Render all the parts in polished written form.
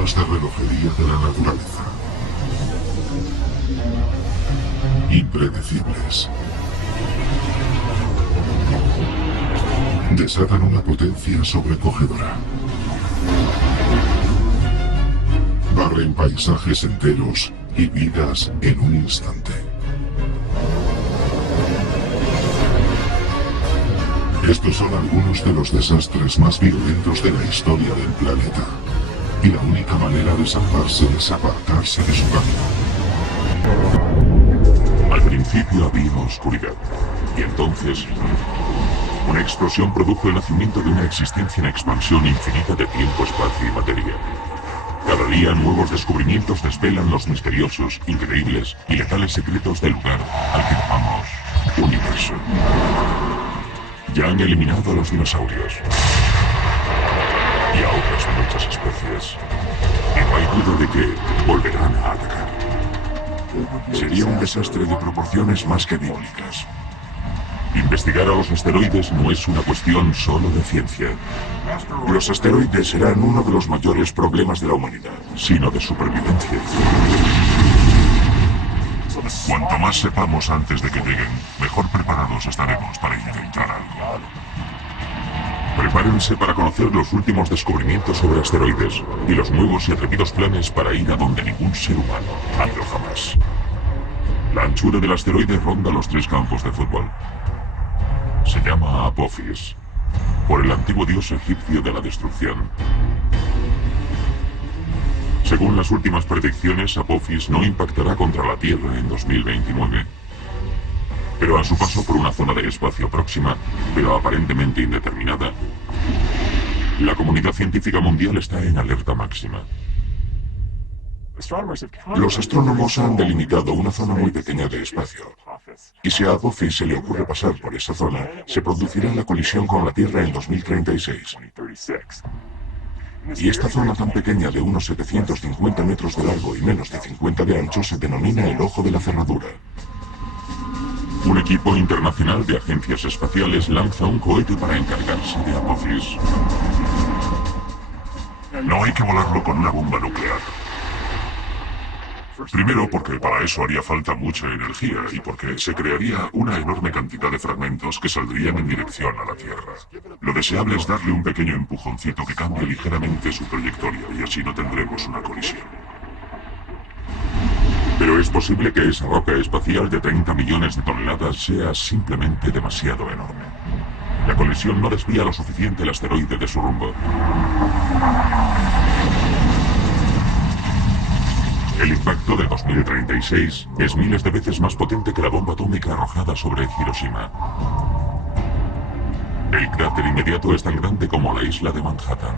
pruebas de relojería de la naturaleza. Impredecibles. Desatan una potencia sobrecogedora. Barren paisajes enteros y vidas en un instante. Estos son algunos de los desastres más violentos de la historia del planeta. Y la única manera de salvarse es apartarse de su camino. Al principio había oscuridad. Y entonces, una explosión produjo el nacimiento de una existencia en expansión infinita de tiempo, espacio y materia. Cada día nuevos descubrimientos desvelan los misteriosos, increíbles y letales secretos del lugar al que llamamos universo. Ya han eliminado a los dinosaurios y a otras muchas especies. Y no hay duda de que volverán a atacar. Sería un desastre de proporciones más que bíblicas. Investigar a los asteroides no es una cuestión solo de ciencia. Los asteroides serán uno de los mayores problemas de la humanidad, sino de supervivencia. Cuanto más sepamos antes de que lleguen, mejor preparados estaremos para intentar algo. Prepárense para conocer los últimos descubrimientos sobre asteroides y los nuevos y atrevidos planes para ir a donde ningún ser humano ha ido jamás. La anchura del asteroide ronda los 3 campos de fútbol. Se llama Apophis, por el antiguo dios egipcio de la destrucción. Según las últimas predicciones, Apophis no impactará contra la Tierra en 2029. Pero a su paso por una zona de espacio próxima, pero aparentemente indeterminada, la comunidad científica mundial está en alerta máxima. Los astrónomos han delimitado una zona muy pequeña de espacio. Y si a Apophis se le ocurre pasar por esa zona, se producirá la colisión con la Tierra en 2036. Y esta zona tan pequeña de unos 750 metros de largo y menos de 50 de ancho se denomina el Ojo de la Cerradura. Un equipo internacional de agencias espaciales lanza un cohete para encargarse de Apophis. No hay que volarlo con una bomba nuclear. Primero porque para eso haría falta mucha energía y porque se crearía una enorme cantidad de fragmentos que saldrían en dirección a la Tierra. Lo deseable es darle un pequeño empujoncito que cambie ligeramente su trayectoria y así no tendremos una colisión. Pero es posible que esa roca espacial de 30 millones de toneladas sea simplemente demasiado enorme. La colisión no desvía lo suficiente el asteroide de su rumbo. El impacto de 2036 es miles de veces más potente que la bomba atómica arrojada sobre Hiroshima. El cráter inmediato es tan grande como la isla de Manhattan.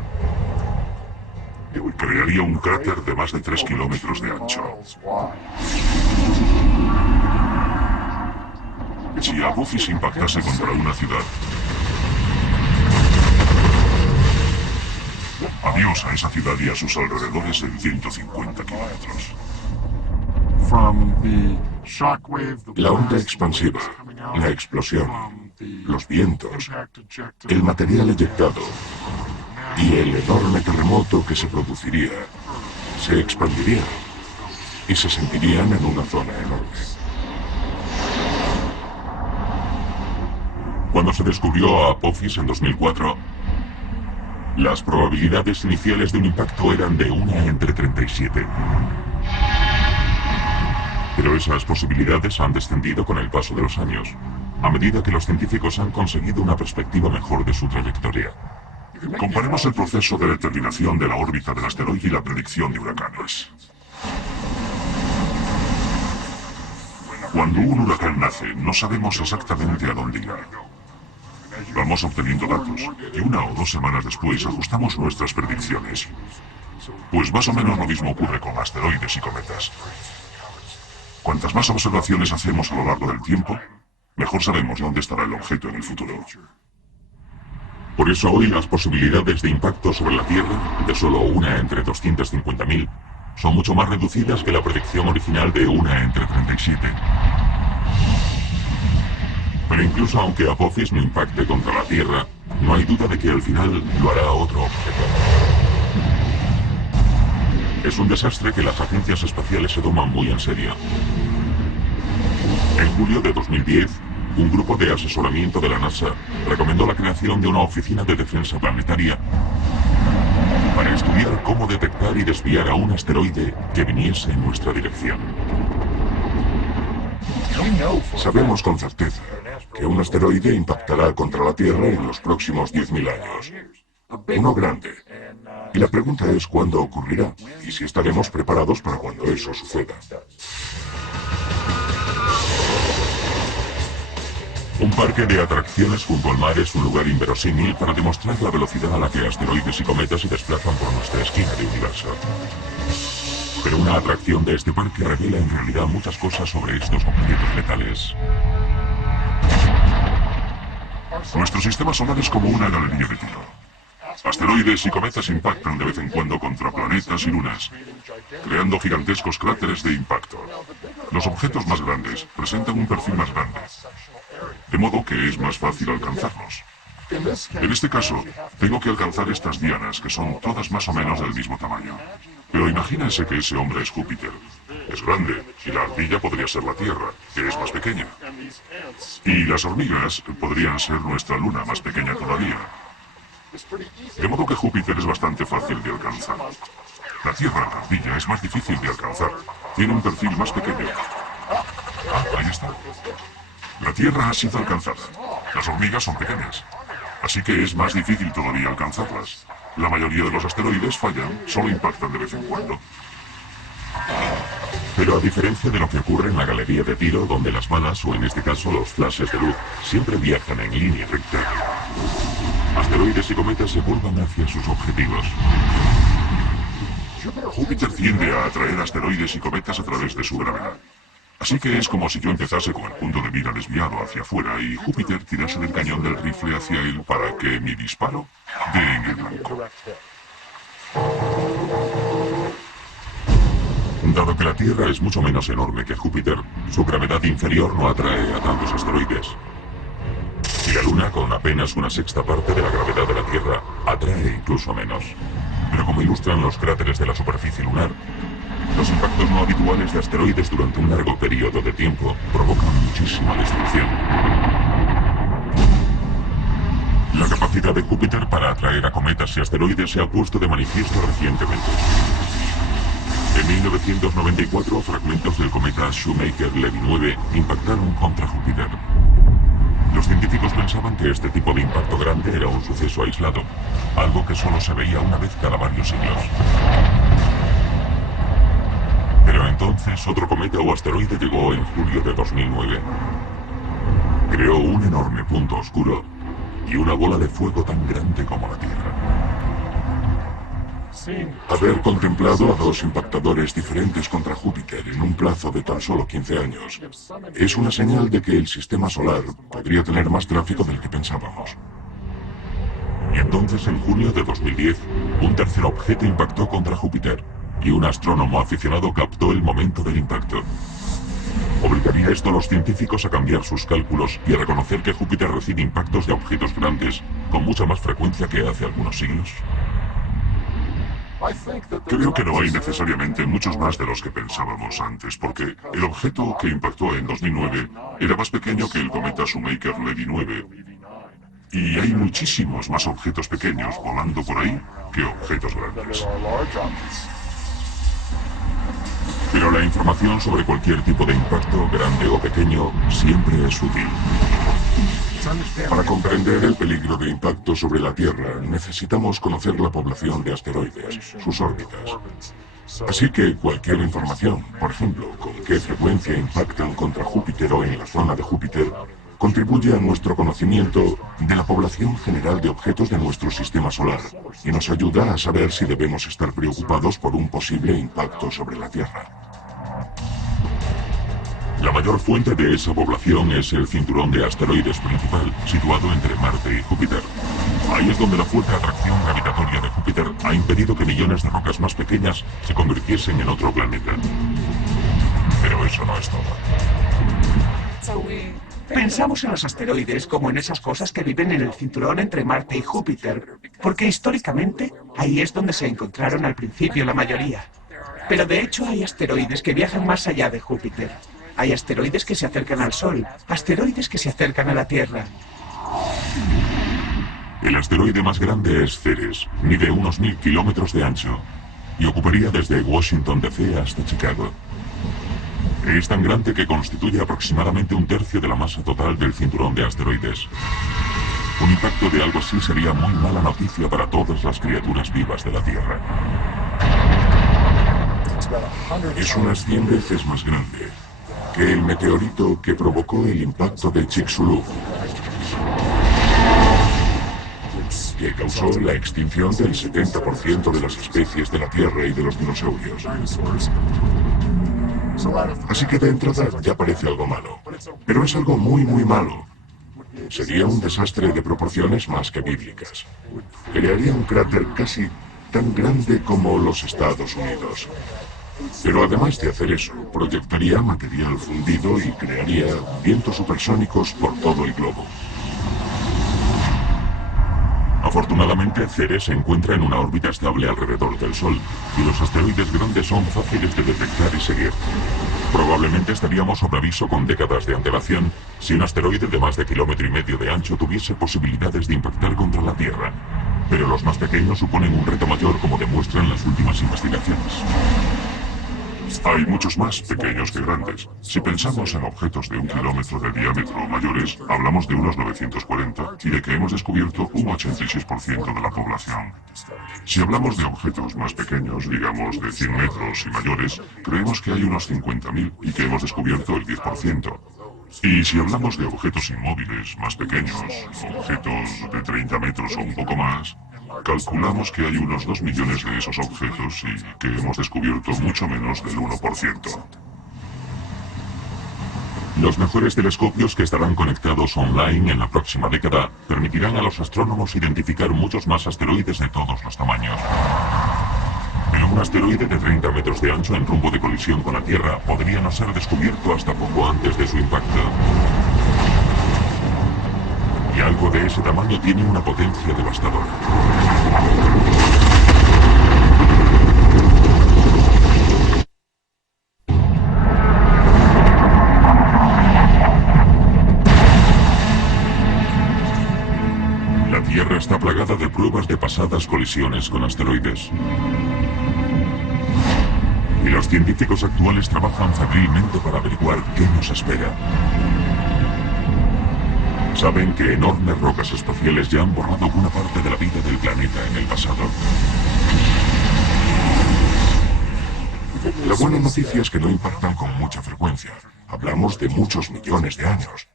Crearía un cráter de más de 3 kilómetros de ancho. Si Apophis impactase contra una ciudad, adiós a esa ciudad y a sus alrededores en 150 kilómetros. La onda expansiva, la explosión, los vientos, el material eyectado y el enorme terremoto que se produciría, se expandirían y se sentirían en una zona enorme. Cuando se descubrió a Apophis en 2004, las probabilidades iniciales de un impacto eran de 1 entre 37. Pero esas posibilidades han descendido con el paso de los años, a medida que los científicos han conseguido una perspectiva mejor de su trayectoria. Comparemos el proceso de determinación de la órbita del asteroide y la predicción de huracanes. Cuando un huracán nace, no sabemos exactamente a dónde irá. Vamos obteniendo datos, y 1 o 2 semanas después ajustamos nuestras predicciones. Pues más o menos lo mismo ocurre con asteroides y cometas. Cuantas más observaciones hacemos a lo largo del tiempo, mejor sabemos dónde estará el objeto en el futuro. Por eso hoy las posibilidades de impacto sobre la Tierra, de solo 1 entre 250.000, son mucho más reducidas que la predicción original de 1 entre 37. Pero incluso aunque Apophis no impacte contra la Tierra, no hay duda de que al final lo hará otro objeto. Es un desastre que las agencias espaciales se toman muy en serio. En julio de 2010, un grupo de asesoramiento de la NASA recomendó la creación de una oficina de defensa planetaria para estudiar cómo detectar y desviar a un asteroide que viniese en nuestra dirección. Sabemos con certeza que un asteroide impactará contra la Tierra en los próximos 10.000 años. Uno grande. Y la pregunta es cuándo ocurrirá y si estaremos preparados para cuando eso suceda. Un parque de atracciones junto al mar es un lugar inverosímil para demostrar la velocidad a la que asteroides y cometas se desplazan por nuestra esquina de universo. Pero una atracción de este parque revela en realidad muchas cosas sobre estos objetos letales. Nuestro sistema solar es como una galería de tiro. Asteroides y cometas impactan de vez en cuando contra planetas y lunas, creando gigantescos cráteres de impacto. Los objetos más grandes presentan un perfil más grande, de modo que es más fácil alcanzarlos. En este caso, tengo que alcanzar estas dianas, que son todas más o menos del mismo tamaño. Pero imagínense que ese hombre es Júpiter. Es grande, y la ardilla podría ser la Tierra, que es más pequeña. Y las hormigas podrían ser nuestra luna, más pequeña todavía. De modo que Júpiter es bastante fácil de alcanzar. La Tierra, la ardilla, es más difícil de alcanzar. Tiene un perfil más pequeño. Ahí está. La Tierra ha sido alcanzada. Las hormigas son pequeñas. Así que es más difícil todavía alcanzarlas. La mayoría de los asteroides fallan, solo impactan de vez en cuando. Pero a diferencia de lo que ocurre en la galería de tiro, donde las balas, o en este caso los flashes de luz, siempre viajan en línea recta, asteroides y cometas se curvan hacia sus objetivos. Júpiter tiende a atraer asteroides y cometas a través de su gravedad. Así que es como si yo empezase con el punto de mira desviado hacia afuera y Júpiter tirase del cañón del rifle hacia él para que mi disparo dé en el blanco. Dado que la Tierra es mucho menos enorme que Júpiter, su gravedad inferior no atrae a tantos asteroides. Y la Luna, con apenas una sexta parte de la gravedad de la Tierra, atrae incluso menos. Pero como ilustran los cráteres de la superficie lunar, los impactos no habituales de asteroides durante un largo periodo de tiempo provocan muchísima destrucción. La capacidad de Júpiter para atraer a cometas y asteroides se ha puesto de manifiesto recientemente. En 1994, fragmentos del cometa Shoemaker-Levy 9 impactaron contra Júpiter. Los científicos pensaban que este tipo de impacto grande era un suceso aislado, algo que solo se veía una vez cada varios siglos. Pero entonces otro cometa o asteroide llegó en julio de 2009. Creó un enorme punto oscuro y una bola de fuego tan grande como la Tierra. Haber contemplado a dos impactadores diferentes contra Júpiter en un plazo de tan solo 15 años es una señal de que el sistema solar podría tener más tráfico del que pensábamos. Y entonces, en junio de 2010, un tercer objeto impactó contra Júpiter, y un astrónomo aficionado captó el momento del impacto. ¿Obligaría esto a los científicos a cambiar sus cálculos y a reconocer que Júpiter recibe impactos de objetos grandes con mucha más frecuencia que hace algunos siglos? Creo que no hay necesariamente muchos más de los que pensábamos antes, porque el objeto que impactó en 2009 era más pequeño que el cometa Shoemaker-Levy 9. Y hay muchísimos más objetos pequeños volando por ahí que objetos grandes. Pero la información sobre cualquier tipo de impacto, grande o pequeño, siempre es útil. Para comprender el peligro de impacto sobre la Tierra, necesitamos conocer la población de asteroides, sus órbitas. Así que cualquier información, por ejemplo, con qué frecuencia impactan contra Júpiter o en la zona de Júpiter, contribuye a nuestro conocimiento de la población general de objetos de nuestro sistema solar y nos ayuda a saber si debemos estar preocupados por un posible impacto sobre la Tierra. La mayor fuente de esa población es el cinturón de asteroides principal, situado entre Marte y Júpiter. Ahí es donde la fuerte atracción gravitatoria de Júpiter ha impedido que millones de rocas más pequeñas se convirtiesen en otro planeta. Pero eso no es todo. Pensamos en los asteroides como en esas cosas que viven en el cinturón entre Marte y Júpiter, porque históricamente ahí es donde se encontraron al principio la mayoría. Pero de hecho hay asteroides que viajan más allá de Júpiter. Hay asteroides que se acercan al Sol, asteroides que se acercan a la Tierra. El asteroide más grande es Ceres, mide unos 1000 kilómetros de ancho y ocuparía desde Washington DC hasta Chicago. Es tan grande que constituye aproximadamente un tercio de la masa total del cinturón de asteroides. Un impacto de algo así sería muy mala noticia para todas las criaturas vivas de la Tierra. Es unas 100 veces más grande que el meteorito que provocó el impacto de Chicxulub, que causó la extinción del 70% de las especies de la Tierra y de los dinosaurios. Así que de entrada ya parece algo malo, pero es algo muy malo. Sería un desastre de proporciones más que bíblicas. Crearía un cráter casi tan grande como los Estados Unidos. Pero además de hacer eso, proyectaría material fundido y crearía vientos supersónicos por todo el globo. Afortunadamente, Ceres se encuentra en una órbita estable alrededor del Sol, y los asteroides grandes son fáciles de detectar y seguir. Probablemente estaríamos sobre aviso con décadas de antelación si un asteroide de más de 1,5 km de ancho tuviese posibilidades de impactar contra la Tierra. Pero los más pequeños suponen un reto mayor, como demuestran las últimas investigaciones. Hay muchos más pequeños que grandes. Si pensamos en objetos de 1 kilómetro de diámetro o mayores, hablamos de unos 940 y de que hemos descubierto un 86% de la población. Si hablamos de objetos más pequeños, digamos de 100 metros y mayores, creemos que hay unos 50.000 y que hemos descubierto el 10%. Y si hablamos de objetos inmóviles más pequeños, objetos de 30 metros o un poco más, calculamos que hay unos 2 millones de esos objetos y que hemos descubierto mucho menos del 1%. Los mejores telescopios que estarán conectados online en la próxima década permitirán a los astrónomos identificar muchos más asteroides de todos los tamaños. Pero un asteroide de 30 metros de ancho en rumbo de colisión con la Tierra podría no ser descubierto hasta poco antes de su impacto. Y algo de ese tamaño tiene una potencia devastadora. La Tierra está plagada de pruebas de pasadas colisiones con asteroides. Y los científicos actuales trabajan febrilmente para averiguar qué nos espera. Saben que enormes rocas espaciales ya han borrado buena parte de la vida del planeta en el pasado. La buena noticia es que no impactan con mucha frecuencia. Hablamos de muchos millones de años.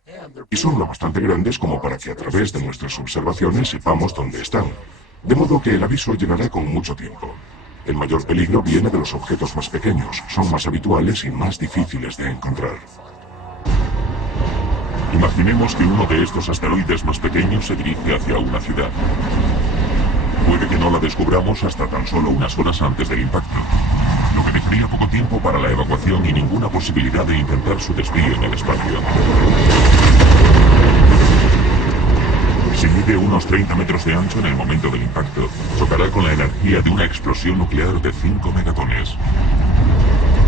Y son lo bastante grandes como para que a través de nuestras observaciones sepamos dónde están. De modo que el aviso llegará con mucho tiempo. El mayor peligro viene de los objetos más pequeños. Son más habituales y más difíciles de encontrar. Imaginemos que uno de estos asteroides más pequeños se dirige hacia una ciudad. Puede que no la descubramos hasta tan solo unas horas antes del impacto, lo que dejaría poco tiempo para la evacuación y ninguna posibilidad de intentar su desvío en el espacio. Si mide unos 30 metros de ancho en el momento del impacto, chocará con la energía de una explosión nuclear de 5 megatones.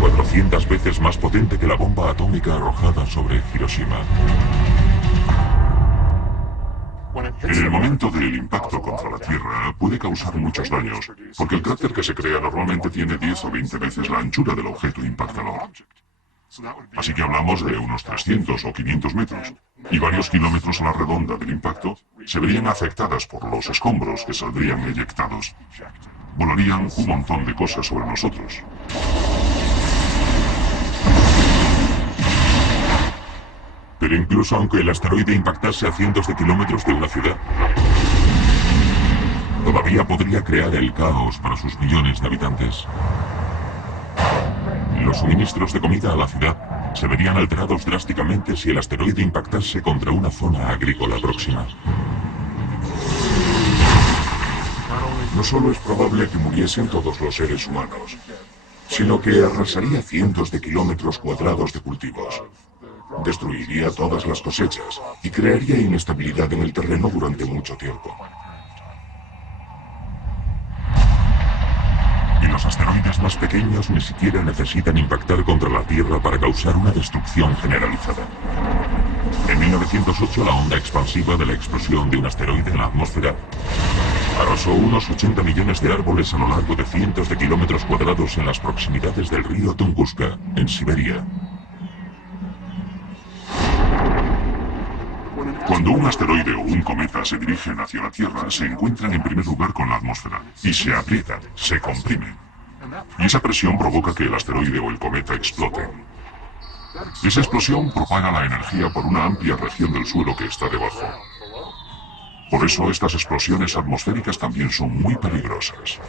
400 veces más potente que la bomba atómica arrojada sobre Hiroshima. En el momento del impacto contra la Tierra puede causar muchos daños, porque el cráter que se crea normalmente tiene 10 o 20 veces la anchura del objeto impactador. Así que hablamos de unos 300 o 500 metros, y varios kilómetros a la redonda del impacto se verían afectadas por los escombros que saldrían eyectados. Volarían un montón de cosas sobre nosotros. Pero incluso aunque el asteroide impactase a cientos de kilómetros de una ciudad, todavía podría crear el caos para sus millones de habitantes. Los suministros de comida a la ciudad se verían alterados drásticamente si el asteroide impactase contra una zona agrícola próxima. No solo es probable que muriesen todos los seres humanos, sino que arrasaría cientos de kilómetros cuadrados de cultivos. Destruiría todas las cosechas y crearía inestabilidad en el terreno durante mucho tiempo. Y los asteroides más pequeños ni siquiera necesitan impactar contra la Tierra para causar una destrucción generalizada. En 1908, la onda expansiva de la explosión de un asteroide en la atmósfera arrasó unos 80 millones de árboles a lo largo de cientos de kilómetros cuadrados en las proximidades del río Tunguska, en Siberia. Cuando un asteroide o un cometa se dirigen hacia la Tierra, se encuentran en primer lugar con la atmósfera y se aprietan, se comprimen. Y esa presión provoca que el asteroide o el cometa exploten. Esa explosión propaga la energía por una amplia región del suelo que está debajo. Por eso estas explosiones atmosféricas también son muy peligrosas.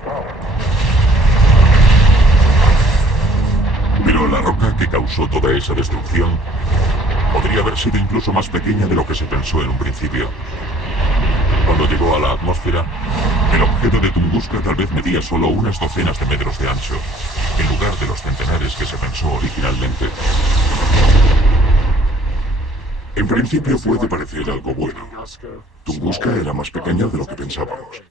Pero la roca que causó toda esa destrucción podría haber sido incluso más pequeña de lo que se pensó en un principio. Cuando llegó a la atmósfera, el objeto de Tunguska tal vez medía solo unas docenas de metros de ancho, en lugar de los centenares que se pensó originalmente. En principio puede parecer algo bueno. Tunguska era más pequeña de lo que pensábamos.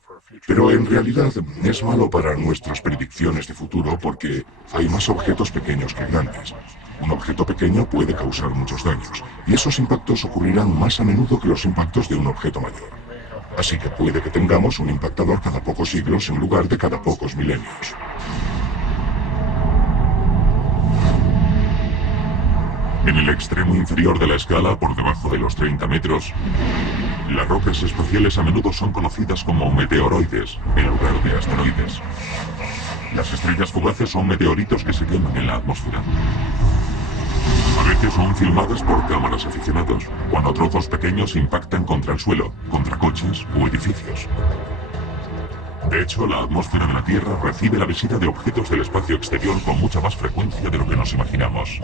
Pero en realidad es malo para nuestras predicciones de futuro porque hay más objetos pequeños que grandes. Un objeto pequeño puede causar muchos daños, y esos impactos ocurrirán más a menudo que los impactos de un objeto mayor. Así que puede que tengamos un impactador cada pocos siglos en lugar de cada pocos milenios. En el extremo inferior de la escala, por debajo de los 30 metros, las rocas espaciales a menudo son conocidas como meteoroides, en lugar de asteroides. Las estrellas fugaces son meteoritos que se queman en la atmósfera. A veces son filmadas por cámaras aficionados, cuando trozos pequeños impactan contra el suelo, contra coches o edificios. De hecho, la atmósfera de la Tierra recibe la visita de objetos del espacio exterior con mucha más frecuencia de lo que nos imaginamos.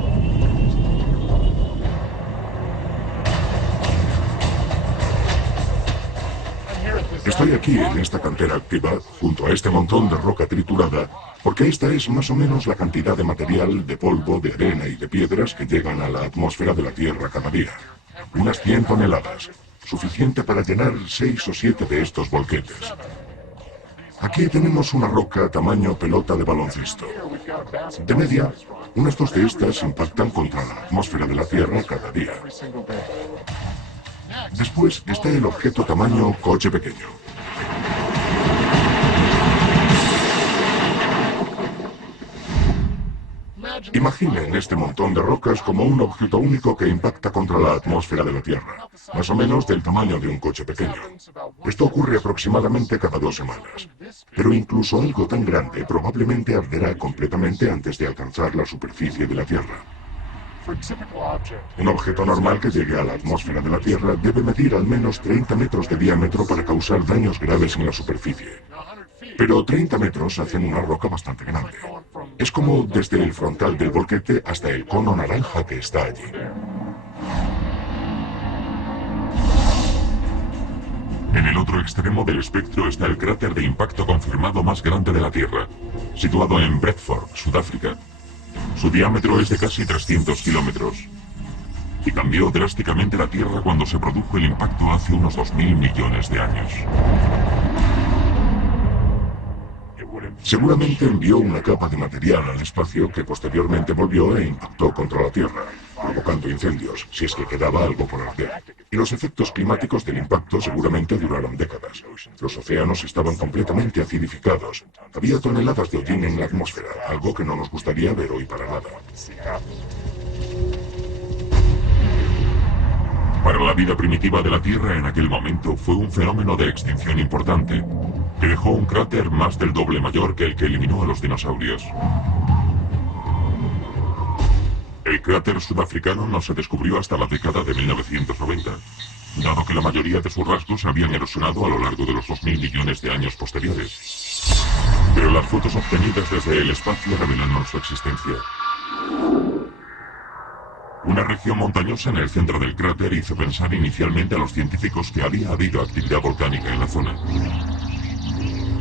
Estoy aquí en esta cantera activa, junto a este montón de roca triturada, porque esta es más o menos la cantidad de material, de polvo, de arena y de piedras que llegan a la atmósfera de la Tierra cada día. Unas 100 toneladas, suficiente para llenar 6 o 7 de estos volquetes. Aquí tenemos una roca tamaño pelota de baloncesto. De media, unas 2 de estas impactan contra la atmósfera de la Tierra cada día. Después está el objeto tamaño coche pequeño. Imaginen este montón de rocas como un objeto único que impacta contra la atmósfera de la Tierra, más o menos del tamaño de un coche pequeño. Esto ocurre aproximadamente cada 2 semanas. Pero incluso algo tan grande probablemente arderá completamente antes de alcanzar la superficie de la Tierra. Un objeto normal que llegue a la atmósfera de la Tierra debe medir al menos 30 metros de diámetro para causar daños graves en la superficie. Pero 30 metros hacen una roca bastante grande. Es como desde el frontal del volquete hasta el cono naranja que está allí. En el otro extremo del espectro está el cráter de impacto confirmado más grande de la Tierra, situado en Bredford, Sudáfrica. Su diámetro es de casi 300 kilómetros. Y cambió drásticamente la Tierra cuando se produjo el impacto hace unos 2.000 millones de años. Seguramente envió una capa de material al espacio que posteriormente volvió e impactó contra la Tierra, provocando incendios, si es que quedaba algo por arder. Y los efectos climáticos del impacto seguramente duraron décadas. Los océanos estaban completamente acidificados. Había toneladas de hollín en la atmósfera, algo que no nos gustaría ver hoy para nada. Para la vida primitiva de la Tierra en aquel momento fue un fenómeno de extinción importante, que dejó un cráter más del doble mayor que el que eliminó a los dinosaurios. El cráter sudafricano no se descubrió hasta la década de 1990, dado que la mayoría de sus rasgos se habían erosionado a lo largo de los 2.000 millones de años posteriores. Pero las fotos obtenidas desde el espacio revelaron su existencia. Una región montañosa en el centro del cráter hizo pensar inicialmente a los científicos que había habido actividad volcánica en la zona.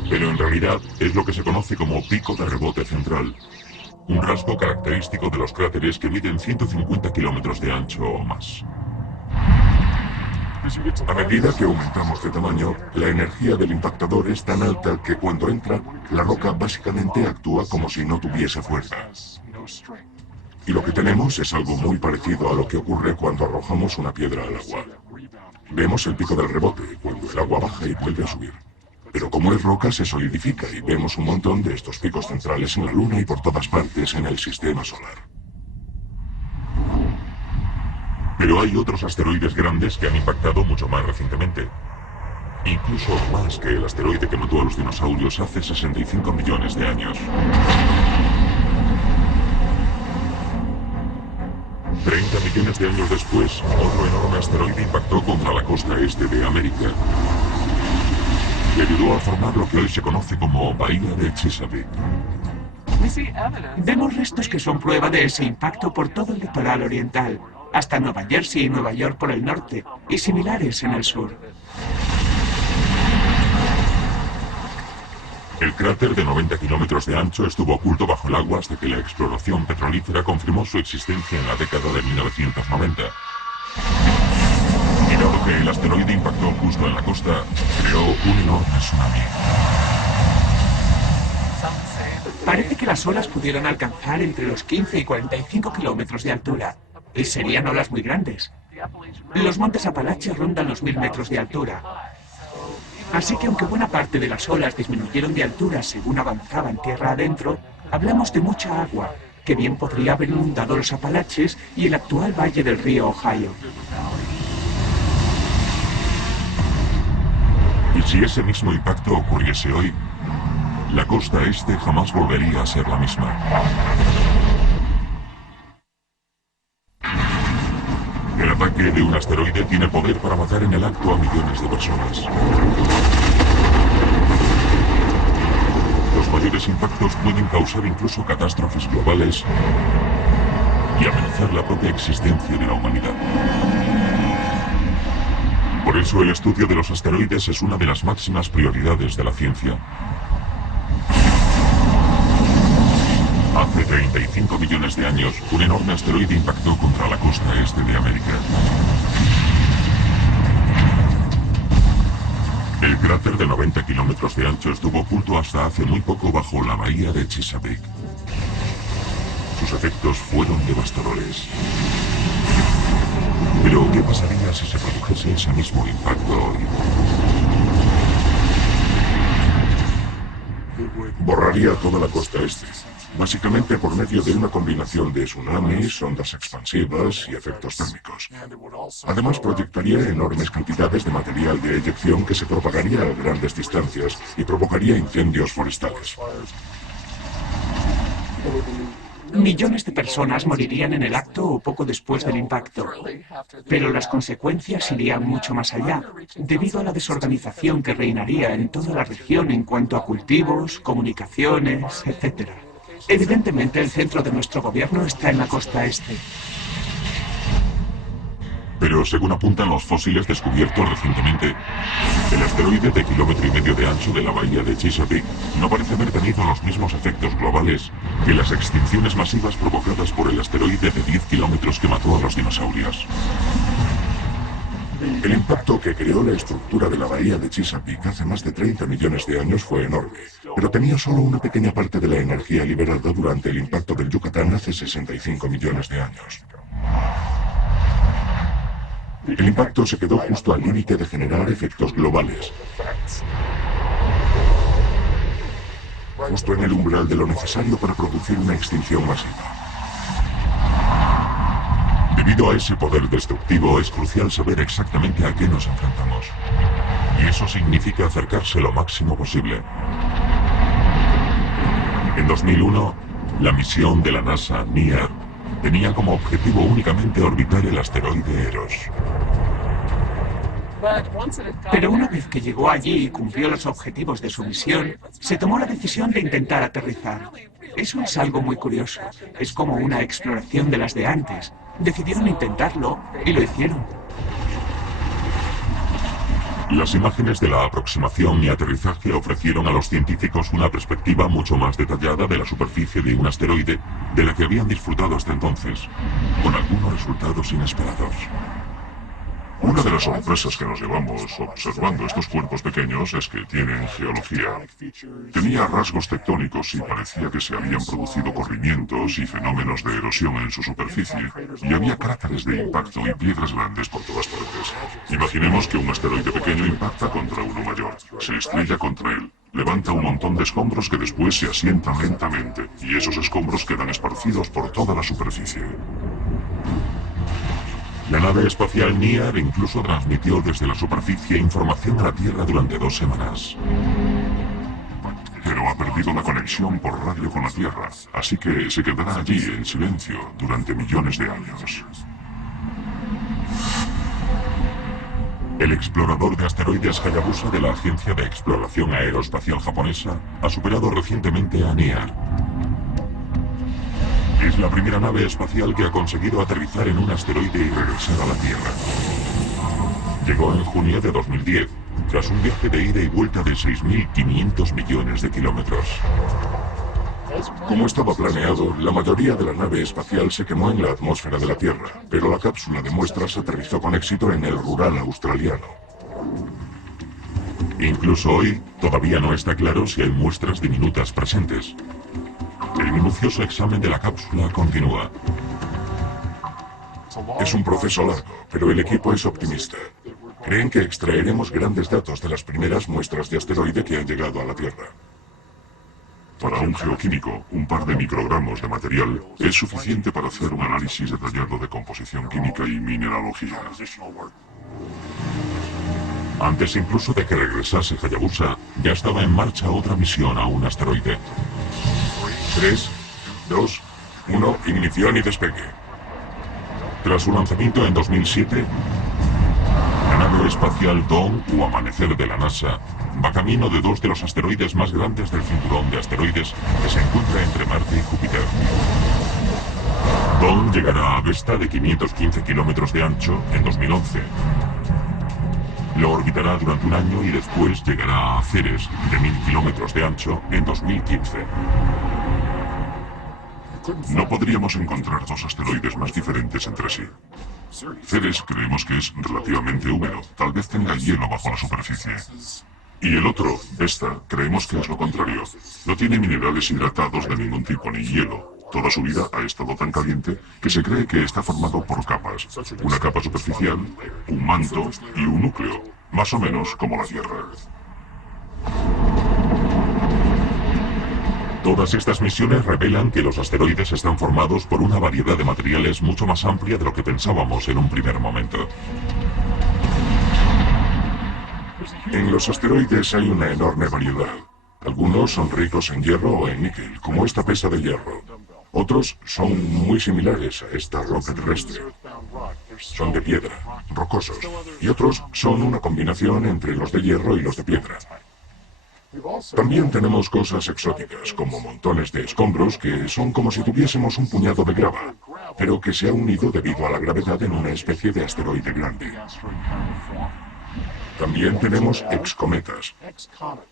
Pero en realidad es lo que se conoce como pico de rebote central, un rasgo característico de los cráteres que miden 150 kilómetros de ancho o más. A medida que aumentamos de tamaño, la energía del impactador es tan alta que cuando entra, la roca básicamente actúa como si no tuviese fuerza. Y lo que tenemos es algo muy parecido a lo que ocurre cuando arrojamos una piedra al agua. Vemos el pico del rebote, cuando el agua baja y vuelve a subir. Pero como es roca, se solidifica y vemos un montón de estos picos centrales en la Luna y por todas partes en el sistema solar. Pero hay otros asteroides grandes que han impactado mucho más recientemente. Incluso más que el asteroide que mató a los dinosaurios hace 65 millones de años. 30 millones de años después, otro enorme asteroide impactó contra la costa este de América y ayudó a formar lo que hoy se conoce como Bahía de Chesapeake. Vemos restos que son prueba de ese impacto por todo el litoral oriental, hasta Nueva Jersey y Nueva York por el norte, y similares en el sur. El cráter de 90 kilómetros de ancho estuvo oculto bajo el agua hasta que la exploración petrolífera confirmó su existencia en la década de 1990. Y dado que el asteroide impactó justo en la costa, creó un enorme tsunami. Parece que las olas pudieron alcanzar entre los 15 y 45 kilómetros de altura, y serían olas muy grandes. Los montes Apalaches rondan los 1000 metros de altura. Así que aunque buena parte de las olas disminuyeron de altura según avanzaban tierra adentro, hablamos de mucha agua, que bien podría haber inundado los Apalaches y el actual valle del río Ohio. Y si ese mismo impacto ocurriese hoy, la costa este jamás volvería a ser la misma. El ataque de un asteroide tiene poder para matar en el acto a millones de personas. Los mayores impactos pueden causar incluso catástrofes globales y amenazar la propia existencia de la humanidad. Por eso el estudio de los asteroides es una de las máximas prioridades de la ciencia. Hace 35 millones de años, un enorme asteroide impactó contra la costa este de América. El cráter de 90 kilómetros de ancho estuvo oculto hasta hace muy poco bajo la bahía de Chesapeake. Sus efectos fueron devastadores. Pero, ¿qué pasaría si se produjese ese mismo impacto hoy? Borraría toda la costa este, básicamente por medio de una combinación de tsunamis, ondas expansivas y efectos térmicos. Además, proyectaría enormes cantidades de material de eyección que se propagaría a grandes distancias y provocaría incendios forestales. Millones de personas morirían en el acto o poco después del impacto. Pero las consecuencias irían mucho más allá, debido a la desorganización que reinaría en toda la región en cuanto a cultivos, comunicaciones, etc. Evidentemente, el centro de nuestro gobierno está en la costa este. Pero según apuntan los fósiles descubiertos recientemente, el asteroide de 1,5 kilómetros de ancho de la bahía de Chesapeake no parece haber tenido los mismos efectos globales que las extinciones masivas provocadas por el asteroide de 10 kilómetros que mató a los dinosaurios. El impacto que creó la estructura de la bahía de Chesapeake hace más de 30 millones de años fue enorme, pero tenía solo una pequeña parte de la energía liberada durante el impacto del Yucatán hace 65 millones de años. El impacto se quedó justo al límite de generar efectos globales, justo en el umbral de lo necesario para producir una extinción masiva. Debido a ese poder destructivo, es crucial saber exactamente a qué nos enfrentamos. Y eso significa acercarse lo máximo posible. En 2001, la misión de la NASA, NEAR, tenía como objetivo únicamente orbitar el asteroide Eros. Pero una vez que llegó allí y cumplió los objetivos de su misión, se tomó la decisión de intentar aterrizar. Eso es algo muy curioso. Es como una exploración de las de antes. Decidieron intentarlo y lo hicieron. Las imágenes de la aproximación y aterrizaje ofrecieron a los científicos una perspectiva mucho más detallada de la superficie de un asteroide de la que habían disfrutado hasta entonces, con algunos resultados inesperados. Una de las sorpresas que nos llevamos observando estos cuerpos pequeños es que tienen geología. Tenía rasgos tectónicos y parecía que se habían producido corrimientos y fenómenos de erosión en su superficie, y había cráteres de impacto y piedras grandes por todas partes. Imaginemos que un asteroide pequeño impacta contra uno mayor, se estrella contra él, levanta un montón de escombros que después se asientan lentamente, y esos escombros quedan esparcidos por toda la superficie. La nave espacial NIAR incluso transmitió desde la superficie información a la Tierra durante 2 semanas. Pero ha perdido la conexión por radio con la Tierra, así que se quedará allí en silencio durante millones de años. El explorador de asteroides Hayabusa de la Agencia de Exploración Aeroespacial Japonesa ha superado recientemente a NIAR. Es la primera nave espacial que ha conseguido aterrizar en un asteroide y regresar a la Tierra. Llegó en junio de 2010, tras un viaje de ida y vuelta de 6.500 millones de kilómetros. Como estaba planeado, la mayoría de la nave espacial se quemó en la atmósfera de la Tierra, pero la cápsula de muestras aterrizó con éxito en el rural australiano. Incluso hoy, todavía no está claro si hay muestras diminutas presentes. El minucioso examen de la cápsula continúa. Es un proceso largo, pero el equipo es optimista. Creen que extraeremos grandes datos de las primeras muestras de asteroide que han llegado a la Tierra. Para un geoquímico, un par de microgramos de material es suficiente para hacer un análisis detallado de composición química y mineralogía. Antes incluso de que regresase Hayabusa, ya estaba en marcha otra misión a un asteroide. 3, 2, 1, ignición y despegue. Tras su lanzamiento en 2007, la nave espacial Dawn o Amanecer de la NASA va camino de 2 de los asteroides más grandes del cinturón de asteroides que se encuentra entre Marte y Júpiter. Dawn llegará a Vesta de 515 kilómetros de ancho en 2011. Lo orbitará durante un año y después llegará a Ceres de 1000 kilómetros de ancho en 2015. No podríamos encontrar 2 asteroides más diferentes entre sí. Ceres creemos que es relativamente húmedo, tal vez tenga hielo bajo la superficie. Y el otro, Vesta, creemos que es lo contrario. No tiene minerales hidratados de ningún tipo ni hielo. Toda su vida ha estado tan caliente que se cree que está formado por capas. Una capa superficial, un manto y un núcleo, más o menos como la Tierra. Todas estas misiones revelan que los asteroides están formados por una variedad de materiales mucho más amplia de lo que pensábamos en un primer momento. En los asteroides hay una enorme variedad. Algunos son ricos en hierro o en níquel, como esta pesa de hierro. Otros son muy similares a esta roca terrestre. Son de piedra, rocosos. Y otros son una combinación entre los de hierro y los de piedra. También tenemos cosas exóticas, como montones de escombros que son como si tuviésemos un puñado de grava, pero que se ha unido debido a la gravedad en una especie de asteroide grande. También tenemos excometas.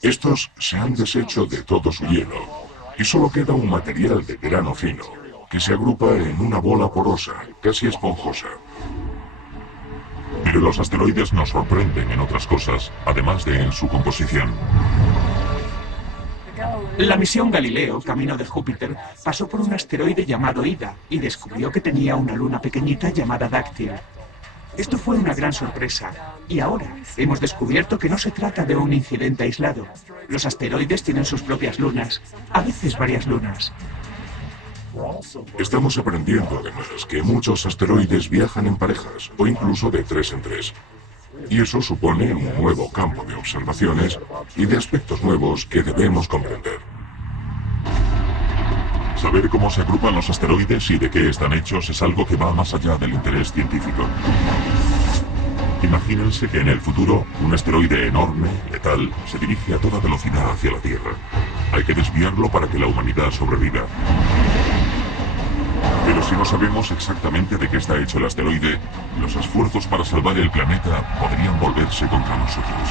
Estos se han deshecho de todo su hielo, y solo queda un material de grano fino, que se agrupa en una bola porosa, casi esponjosa. Pero los asteroides nos sorprenden en otras cosas, además de en su composición. La misión Galileo, camino de Júpiter, pasó por un asteroide llamado Ida y descubrió que tenía una luna pequeñita llamada Dáctil. Esto fue una gran sorpresa, y ahora hemos descubierto que no se trata de un incidente aislado. Los asteroides tienen sus propias lunas, a veces varias lunas. Estamos aprendiendo además que muchos asteroides viajan en parejas o incluso de 3 en 3. Y eso supone un nuevo campo de observaciones y de aspectos nuevos que debemos comprender. Saber cómo se agrupan los asteroides y de qué están hechos es algo que va más allá del interés científico. Imagínense que en el futuro un asteroide enorme, letal, se dirige a toda velocidad hacia la Tierra. Hay que desviarlo para que la humanidad sobreviva. Pero si no sabemos exactamente de qué está hecho el asteroide, los esfuerzos para salvar el planeta podrían volverse contra nosotros.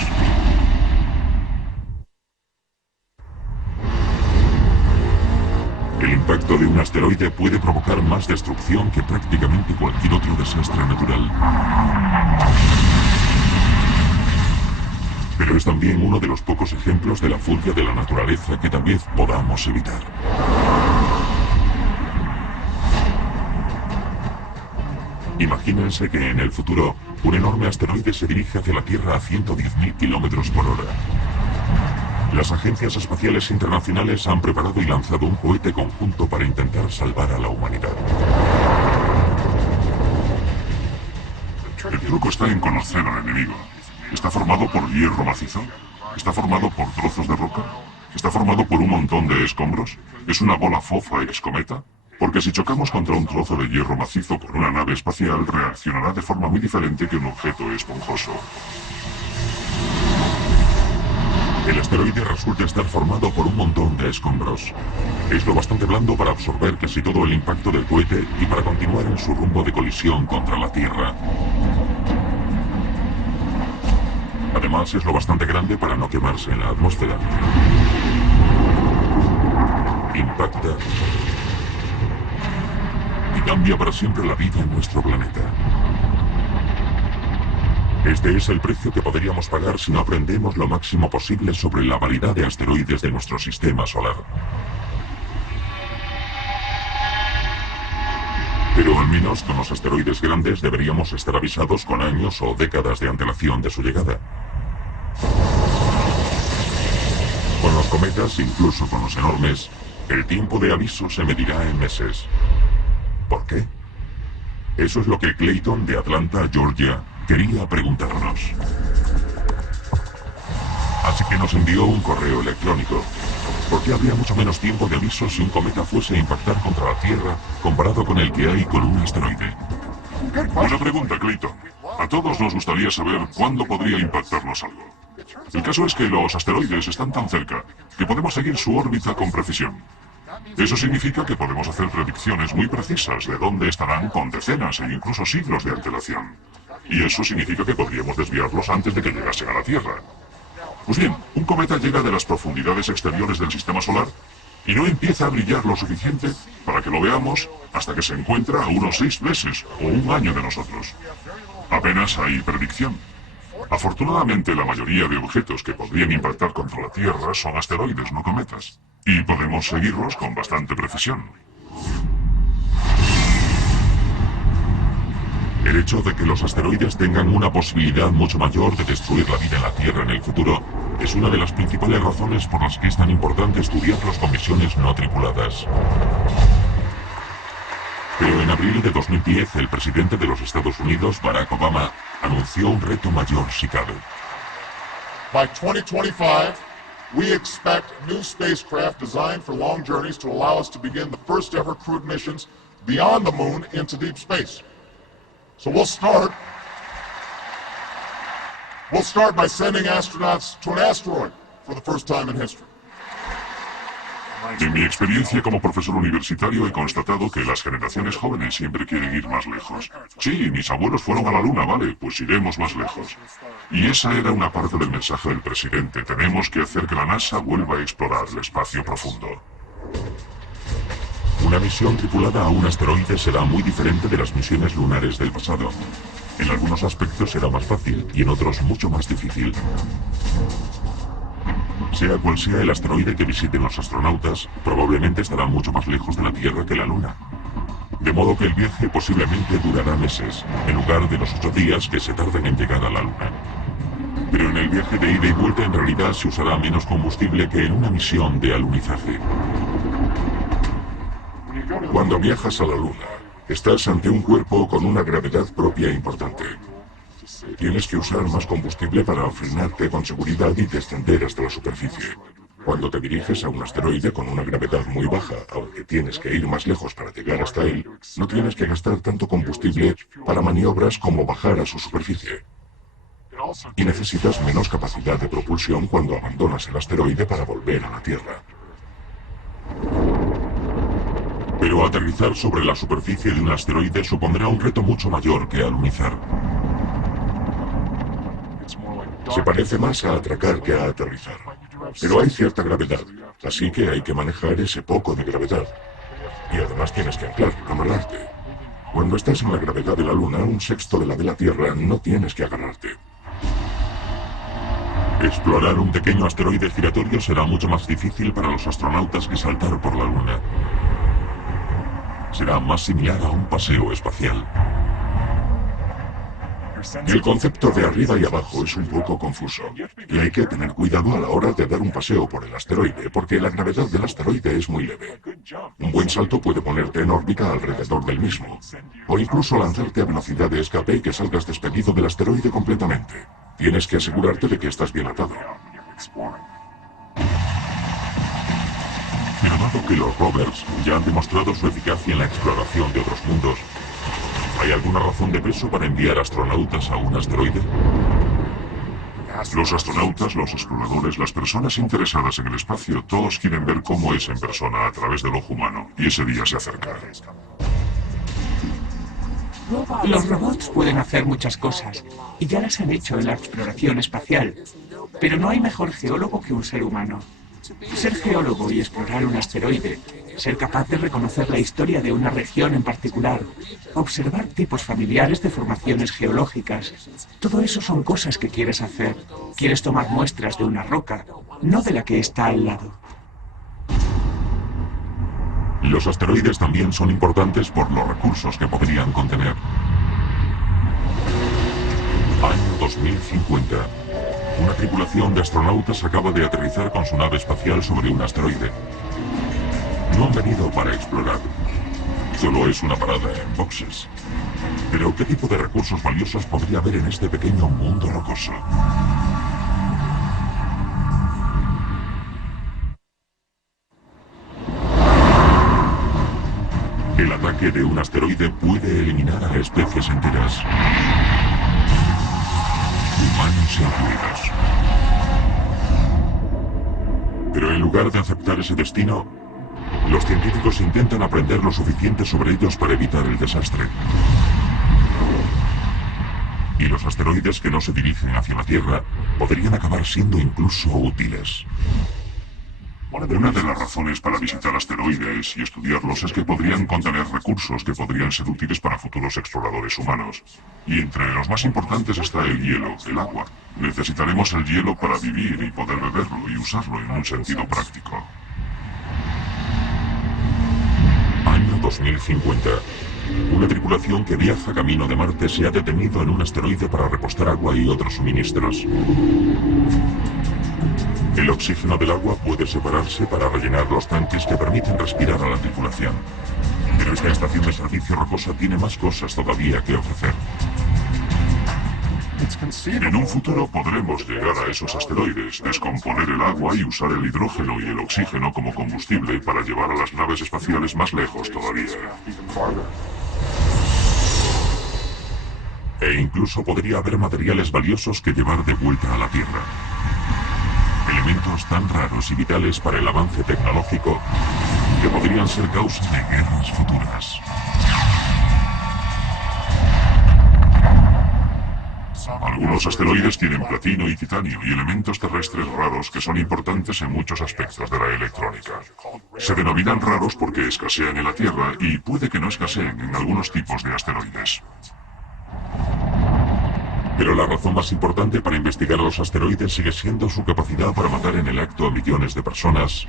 El impacto de un asteroide puede provocar más destrucción que prácticamente cualquier otro desastre natural. Pero es también uno de los pocos ejemplos de la furia de la naturaleza que tal vez podamos evitar. Imagínense que en el futuro, un enorme asteroide se dirige hacia la Tierra a 110.000 kilómetros por hora. Las agencias espaciales internacionales han preparado y lanzado un cohete conjunto para intentar salvar a la humanidad. El truco está en conocer al enemigo. ¿Está formado por hierro macizo? ¿Está formado por trozos de roca? ¿Está formado por un montón de escombros? ¿Es una bola fofa excometa? Porque si chocamos contra un trozo de hierro macizo por una nave espacial, reaccionará de forma muy diferente que un objeto esponjoso. El asteroide resulta estar formado por un montón de escombros. Es lo bastante blando para absorber casi todo el impacto del cohete y para continuar en su rumbo de colisión contra la Tierra. Además, es lo bastante grande para no quemarse en la atmósfera. Impacta y cambia para siempre la vida en nuestro planeta. Este es el precio que podríamos pagar si no aprendemos lo máximo posible sobre la variedad de asteroides de nuestro sistema solar. Pero al menos con los asteroides grandes deberíamos estar avisados con años o décadas de antelación de su llegada. Con los cometas, incluso con los enormes, el tiempo de aviso se medirá en meses. ¿Por qué? Eso es lo que Clayton de Atlanta, Georgia, quería preguntarnos. Así que nos envió un correo electrónico. ¿Por qué habría mucho menos tiempo de aviso si un cometa fuese a impactar contra la Tierra comparado con el que hay con un asteroide? Buena pregunta, Clayton. A todos nos gustaría saber cuándo podría impactarnos algo. El caso es que los asteroides están tan cerca que podemos seguir su órbita con precisión. Eso significa que podemos hacer predicciones muy precisas de dónde estarán con decenas e incluso siglos de antelación. Y eso significa que podríamos desviarlos antes de que llegasen a la Tierra. Pues bien, un cometa llega de las profundidades exteriores del sistema solar y no empieza a brillar lo suficiente para que lo veamos hasta que se encuentra a unos 6 meses o un año de nosotros. Apenas hay predicción. Afortunadamente, la mayoría de objetos que podrían impactar contra la Tierra son asteroides, no cometas. Y podemos seguirlos con bastante precisión. El hecho de que los asteroides tengan una posibilidad mucho mayor de destruir la vida en la Tierra en el futuro es una de las principales razones por las que es tan importante estudiarlos con misiones no tripuladas. Pero en abril de 2010, el presidente de los Estados Unidos, Barack Obama, anunció un reto mayor si cabe. By 2025, we expect new spacecraft designed for long journeys to allow us to begin the first ever crewed missions beyond the moon into deep space. So we'll start by sending astronauts to an asteroid for the first time in history. En mi experiencia como profesor universitario he constatado que las generaciones jóvenes siempre quieren ir más lejos. Sí, mis abuelos fueron a la Luna, vale, pues iremos más lejos. Y esa era una parte del mensaje del presidente. Tenemos que hacer que la NASA vuelva a explorar el espacio profundo. Una misión tripulada a un asteroide será muy diferente de las misiones lunares del pasado. En algunos aspectos será más fácil y en otros mucho más difícil. Sea cual sea el asteroide que visiten los astronautas, probablemente estará mucho más lejos de la Tierra que la Luna. De modo que el viaje posiblemente durará meses, en lugar de los 8 días que se tardan en llegar a la Luna. Pero en el viaje de ida y vuelta en realidad se usará menos combustible que en una misión de alunizaje. Cuando viajas a la Luna, estás ante un cuerpo con una gravedad propia importante. Tienes que usar más combustible para frenarte con seguridad y descender hasta la superficie. Cuando te diriges a un asteroide con una gravedad muy baja, aunque tienes que ir más lejos para llegar hasta él, no tienes que gastar tanto combustible para maniobras como bajar a su superficie. Y necesitas menos capacidad de propulsión cuando abandonas el asteroide para volver a la Tierra. Pero aterrizar sobre la superficie de un asteroide supondrá un reto mucho mayor que alunizar. Se parece más a atracar que a aterrizar. Pero hay cierta gravedad, así que hay que manejar ese poco de gravedad. Y además tienes que anclar, amarrarte. Cuando estás en la gravedad de la Luna, un sexto de la de la Tierra, no tienes que agarrarte. Explorar un pequeño asteroide giratorio será mucho más difícil para los astronautas que saltar por la Luna. Será más similar a un paseo espacial. El concepto de arriba y abajo es un poco confuso, y hay que tener cuidado a la hora de dar un paseo por el asteroide, porque la gravedad del asteroide es muy leve. Un buen salto puede ponerte en órbita alrededor del mismo, o incluso lanzarte a velocidad de escape y que salgas despedido del asteroide completamente. Tienes que asegurarte de que estás bien atado. Pero dado que los rovers ya han demostrado su eficacia en la exploración de otros mundos, ¿hay alguna razón de peso para enviar astronautas a un asteroide? Los astronautas, los exploradores, las personas interesadas en el espacio, todos quieren ver cómo es en persona a través del ojo humano, y ese día se acerca. Los robots pueden hacer muchas cosas, y ya las han hecho en la exploración espacial, pero no hay mejor geólogo que un ser humano. Ser geólogo y explorar un asteroide, ser capaz de reconocer la historia de una región en particular, observar tipos familiares de formaciones geológicas, todo eso son cosas que quieres hacer. Quieres tomar muestras de una roca, no de la que está al lado. Los asteroides también son importantes por los recursos que podrían contener. Año 2050. Una tripulación de astronautas acaba de aterrizar con su nave espacial sobre un asteroide. No han venido para explorar. Solo es una parada en boxes. Pero ¿qué tipo de recursos valiosos podría haber en este pequeño mundo rocoso? El ataque de un asteroide puede eliminar a especies enteras, humanos incluidos. Pero en lugar de aceptar ese destino, los científicos intentan aprender lo suficiente sobre ellos para evitar el desastre. Y los asteroides que no se dirigen hacia la Tierra podrían acabar siendo incluso útiles. Una de las razones para visitar asteroides y estudiarlos es que podrían contener recursos que podrían ser útiles para futuros exploradores humanos. Y entre los más importantes está el hielo, el agua. Necesitaremos el hielo para vivir y poder beberlo y usarlo en un sentido práctico. Año 2050. Una tripulación que viaja camino de Marte se ha detenido en un asteroide para repostar agua y otros suministros. El oxígeno del agua puede separarse para rellenar los tanques que permiten respirar a la tripulación. Pero esta estación de servicio rocosa tiene más cosas todavía que ofrecer. En un futuro podremos llegar a esos asteroides, descomponer el agua y usar el hidrógeno y el oxígeno como combustible para llevar a las naves espaciales más lejos todavía. E incluso podría haber materiales valiosos que llevar de vuelta a la Tierra. Elementos tan raros y vitales para el avance tecnológico que podrían ser causa de guerras futuras. Algunos asteroides tienen platino y titanio y elementos terrestres raros que son importantes en muchos aspectos de la electrónica. Se denominan raros porque escasean en la Tierra y puede que no escaseen en algunos tipos de asteroides. Pero la razón más importante para investigar a los asteroides sigue siendo su capacidad para matar en el acto a millones de personas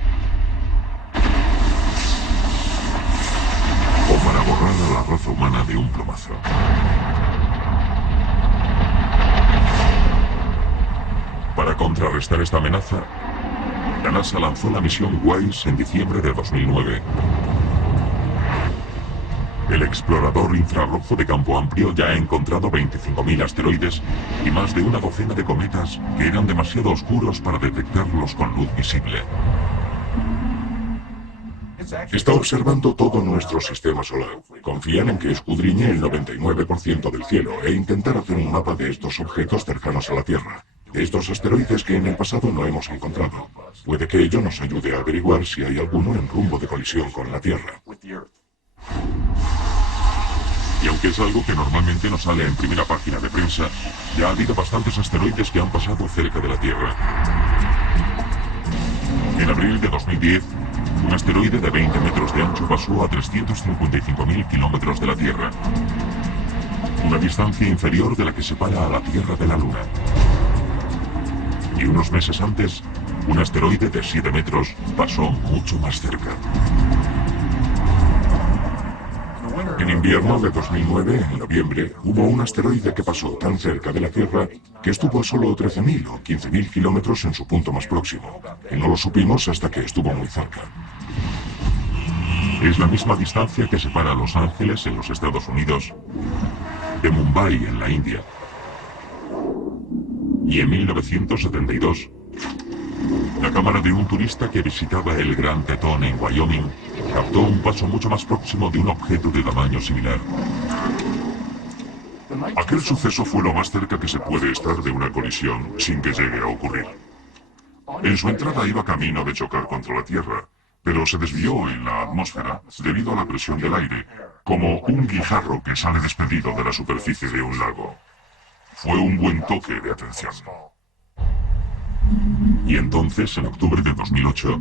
o para borrar a la raza humana de un plumazo. Para contrarrestar esta amenaza, la NASA lanzó la misión WISE en diciembre de 2009. El explorador infrarrojo de campo amplio ya ha encontrado 25.000 asteroides y más de una docena de cometas que eran demasiado oscuros para detectarlos con luz visible. Está observando todo nuestro sistema solar. Confían en que escudriñe el 99% del cielo e intentar hacer un mapa de estos objetos cercanos a la Tierra. De estos asteroides que en el pasado no hemos encontrado. Puede que ello nos ayude a averiguar si hay alguno en rumbo de colisión con la Tierra. Y aunque es algo que normalmente no sale en primera página de prensa, ya ha habido bastantes asteroides que han pasado cerca de la Tierra. En abril de 2010, Un asteroide de 20 metros de ancho pasó a 355.000 kilómetros de la Tierra. Una distancia inferior de la que separa a la Tierra de la Luna. Y unos meses antes, un asteroide de 7 metros pasó mucho más cerca. En invierno de 2009, en noviembre, hubo un asteroide que pasó tan cerca de la Tierra que estuvo a solo 13.000 o 15.000 kilómetros en su punto más próximo. Y no lo supimos hasta que estuvo muy cerca. Es la misma distancia que separa a Los Ángeles, en los Estados Unidos, de Mumbai, en la India. Y en 1972, la cámara de un turista que visitaba el Gran Tetón en Wyoming captó un paso mucho más próximo de un objeto de tamaño similar. Aquel suceso fue lo más cerca que se puede estar de una colisión sin que llegue a ocurrir. En su entrada iba camino de chocar contra la Tierra, pero se desvió en la atmósfera debido a la presión del aire, como un guijarro que sale despedido de la superficie de un lago. Fue un buen toque de atención. Y entonces, en octubre de 2008,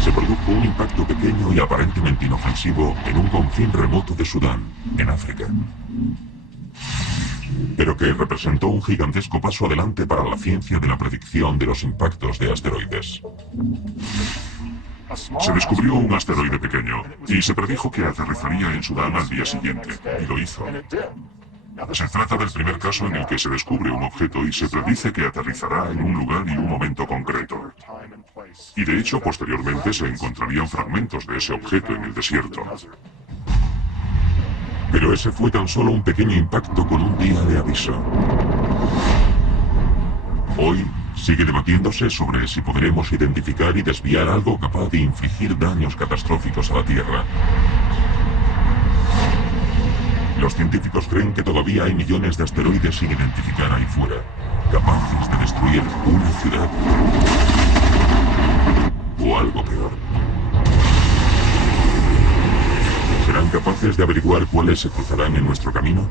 se produjo un impacto pequeño y aparentemente inofensivo en un confín remoto de Sudán, en África. Pero que representó un gigantesco paso adelante para la ciencia de la predicción de los impactos de asteroides. Se descubrió un asteroide pequeño y se predijo que aterrizaría en Sudán al día siguiente, y lo hizo. Se trata del primer caso en el que se descubre un objeto y se predice que aterrizará en un lugar y un momento concreto. Y de hecho, posteriormente se encontrarían fragmentos de ese objeto en el desierto. Pero ese fue tan solo un pequeño impacto con un día de aviso. Hoy sigue debatiéndose sobre si podremos identificar y desviar algo capaz de infligir daños catastróficos a la Tierra. Los científicos creen que todavía hay millones de asteroides sin identificar ahí fuera, capaces de destruir una ciudad o algo peor. ¿Serán capaces de averiguar cuáles se cruzarán en nuestro camino?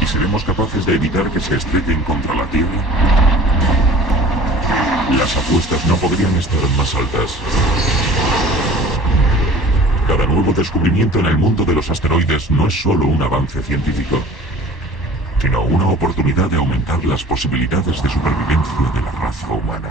¿Y seremos capaces de evitar que se estrellen contra la Tierra? Las apuestas no podrían estar más altas. Cada nuevo descubrimiento en el mundo de los asteroides no es solo un avance científico, sino una oportunidad de aumentar las posibilidades de supervivencia de la raza humana.